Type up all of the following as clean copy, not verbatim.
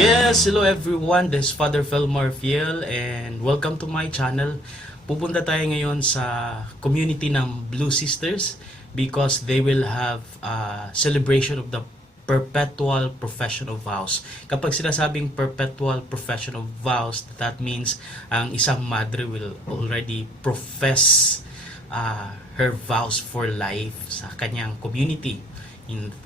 Yes, hello everyone. This is Father Felmar Fiel and welcome to my channel. Pupunta tayo ngayon sa community ng Blue Sisters because they will have a celebration of the Perpetual Profession of Vows. Kapag sinasabing Perpetual Profession of Vows, that means ang isang madre will already profess her vows for life sa kanyang community.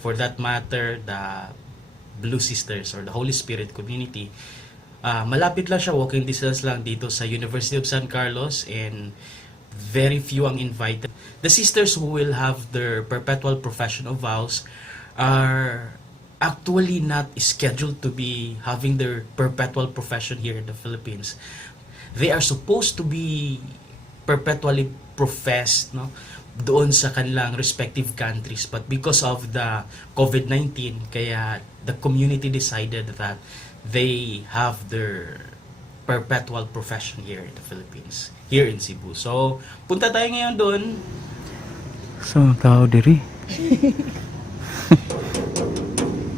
For that matter, the Blue Sisters or the Holy Spirit community. Malapit lang siya, walking distance lang dito sa University of San Carlos, and very few ang invited. The sisters who will have their perpetual profession of vows are actually not scheduled to be having their perpetual profession here in the Philippines. They are supposed to be perpetually professed, no, doon sa kanilang respective countries, but because of the COVID-19, kaya the community decided that they have their perpetual profession here in the Philippines, here in Cebu. So, punta tayo ngayon doon. So, tao diri.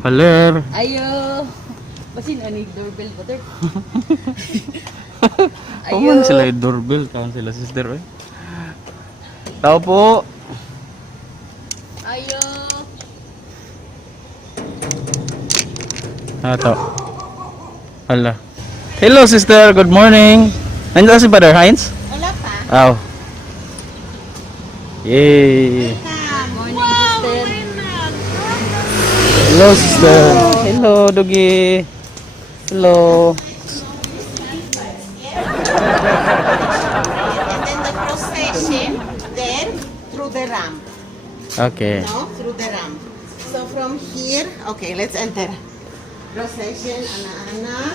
Haler. Ayo. Basin ani doorbell ba ter? Paman sila yung doorbell, kawan sila sister eh. Tao po. Ayo. Tao. Hala. Hello sister, good morning. Nandiyan si Brother Heinz? Wala pa. Aw. Yay. Morning, sister. Hello sister. Hello Dugi. Hello. And then the procession there through the ramp. Okay. No, through the ramp. So from here, okay, let's enter. Procession, ana-ana.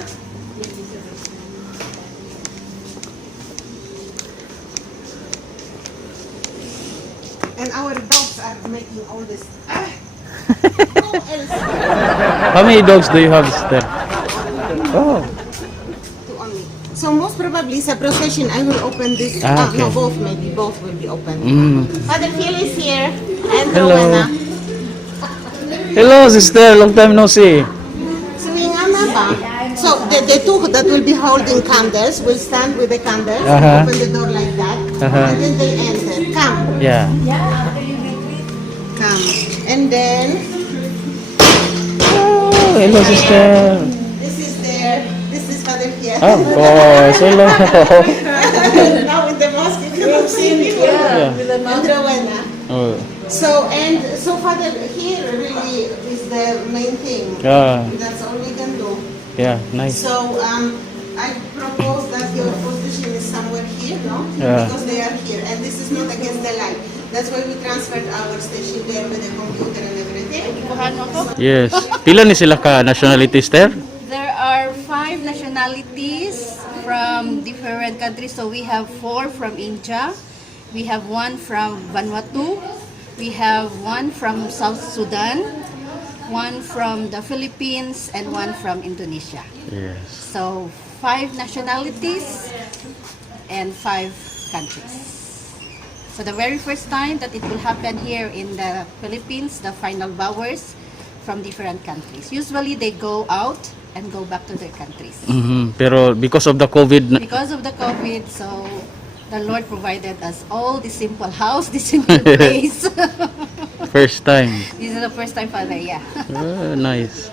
And our dogs are making all this. Who else? How many dogs do you have sister? Oh. Two only. So most probably sa procession, I will open this. Okay. No, both maybe both will be open. Father Phil is here and Hello. Rowena. Hello sister, long time no see. So the two that will be holding candles will stand with the candles, Uh-huh. open the door like that, Uh-huh. and then they enter. Come, Yeah. come, and then Oh, hello sister. this is there. This is Father here. Of course, hello. Now in the mosque you cannot see me. Yeah. And Rowena. Oh. So Father here really is the main thing. Yeah. That's all we can do. Yeah, nice. So I propose that your position is somewhere here, no? Yeah. Because they are here, and this is not against the light. That's why we transferred our station there with the computer and everything. Yes. Pila ni sila ka nationalities there? There are 5 nationalities from different countries. So we have 4 from India. We have 1 from Vanuatu. We have 1 from South Sudan. 1 from the Philippines and 1 from Indonesia. Yes. So 5 nationalities and 5 countries. So the very first time that it will happen here in the Philippines, the final bowers from different countries. Usually they go out and go back to their countries. Pero because of the COVID, Because of the COVID, so the Lord provided us all this simple house, this simple place. first time. This is the first time, Father, yeah. Nice.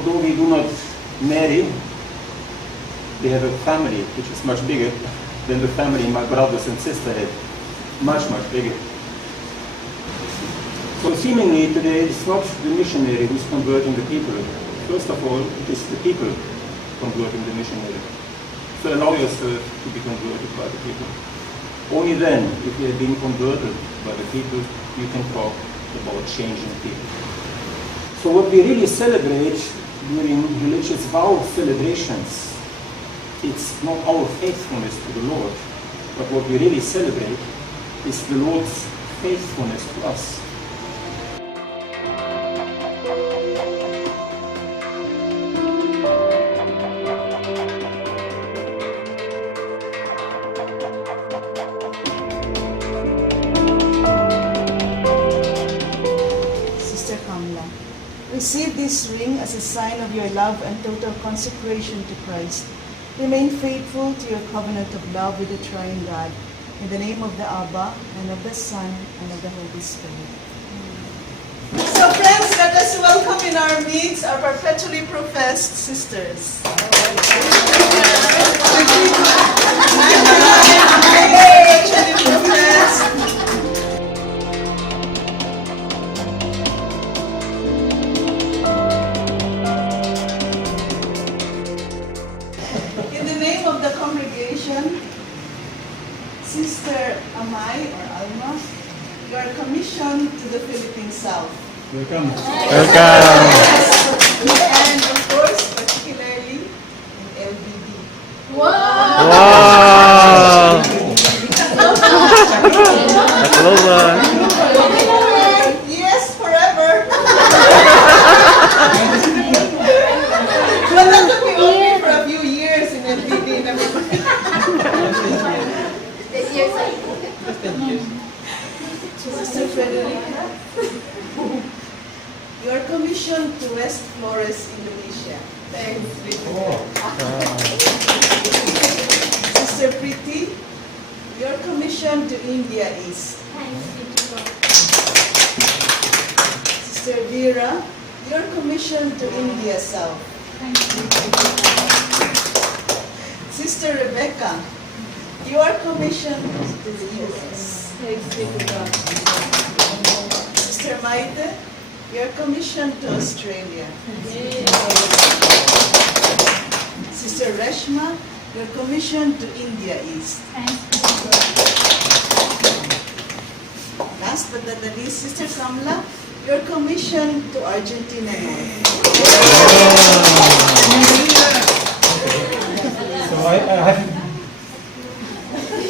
Although we do not marry, they have a family which is much bigger than the family my brothers and sisters had. Much bigger. So seemingly today it's not the missionary who's converting the people. First of all, it is the people converting the missionary. So allow yourself to be converted by the people. Only then, if you have been converted by the people, you can talk about changing people. So what we really celebrate during religious vow celebrations, it's not our faithfulness to the Lord, but what we really celebrate is the Lord's faithfulness to us. Receive this ring as a sign of your love and total consecration to Christ. Remain faithful to your covenant of love with the Triune God. In the name of the Abba, and of the Son, and of the Holy Spirit. So friends, let us welcome in our midst our perpetually professed sisters. Perpetually professed. Sister Amay or Alma, you are commissioned to the Philippine South. Welcome. Welcome. And of course, particularly in LBD. Wow! Closer. Yes, forever. But that could be only for a few years in LBD. Sister Frederica, you are commissioned to West Flores, Indonesia. Thanks. Sister Preeti, you are commissioned to India East. Sister Vera, you are commissioned to India South. Sister Rebecca, you are commissioned to the US. Sister Maite, you are commissioned to Australia. Sister Reshma, you are commissioned to India East. Last but not the least, Sister Kamla, you are commissioned to Argentina North. So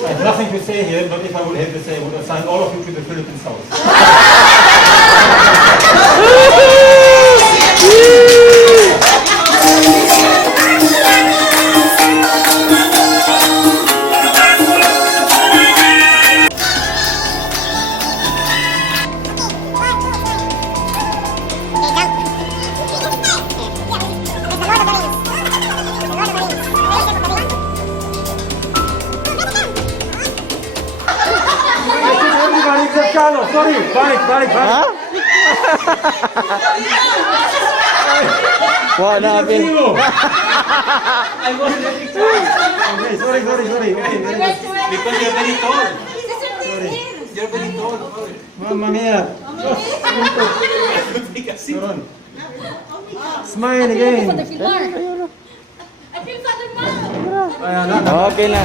I have nothing to say here, but if I would have to say, I would assign all of you to the Philippine South. Sorry, balik. Ha? Wah, naapin. I wasn't having time. Okay, sorry. Okay, because you're very tall. You're very tall. Mamma mia. Smile again. Okay na.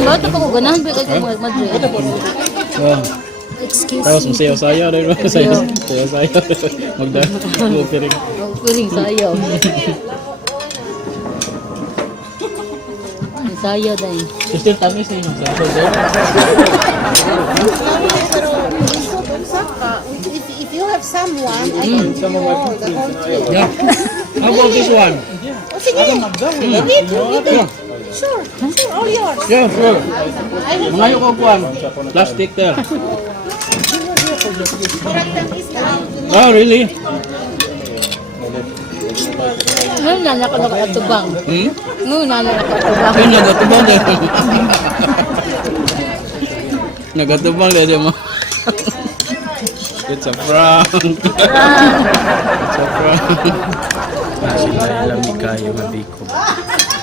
Ba't ako ganahan ba kayo Madrid? Excuse Tapos me. masayaw-sayaw rin. Masayaw-sayaw. Magda-piring. Piring sayaw. Sayaw dahil. Sister, tamis na yun. If you have someone, I can give you all, the whole tree. Yeah. How about this one? Oh, sige. You need. Sure, all yours. Yeah, sure. Mangayo ko kuwan. Plastic there. Oh, really? Ngayon na nakatubang. Ngayon na nakatubang. Ay, nagatubang din. Nagatubang din mo. It's a prank. It's a prank. Sila lamig kayo mabiko.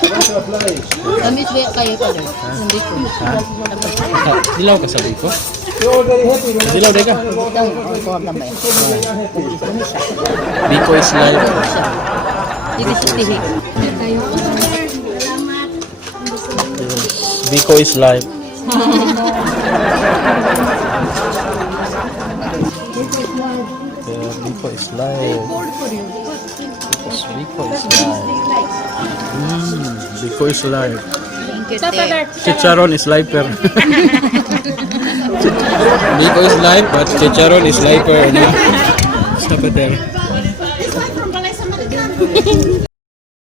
Namiss ba kayo pa rin? Nandito ko. Dilaw ka sa Biko? Dilaw deka. Itang ko ang tambay. Biko is live. Dito sa tihi. Biko is live. Biko is live. Because Biko is live. Biko is live. Chicharon is live. Biko is live, but Chicharon is live. Stop it there.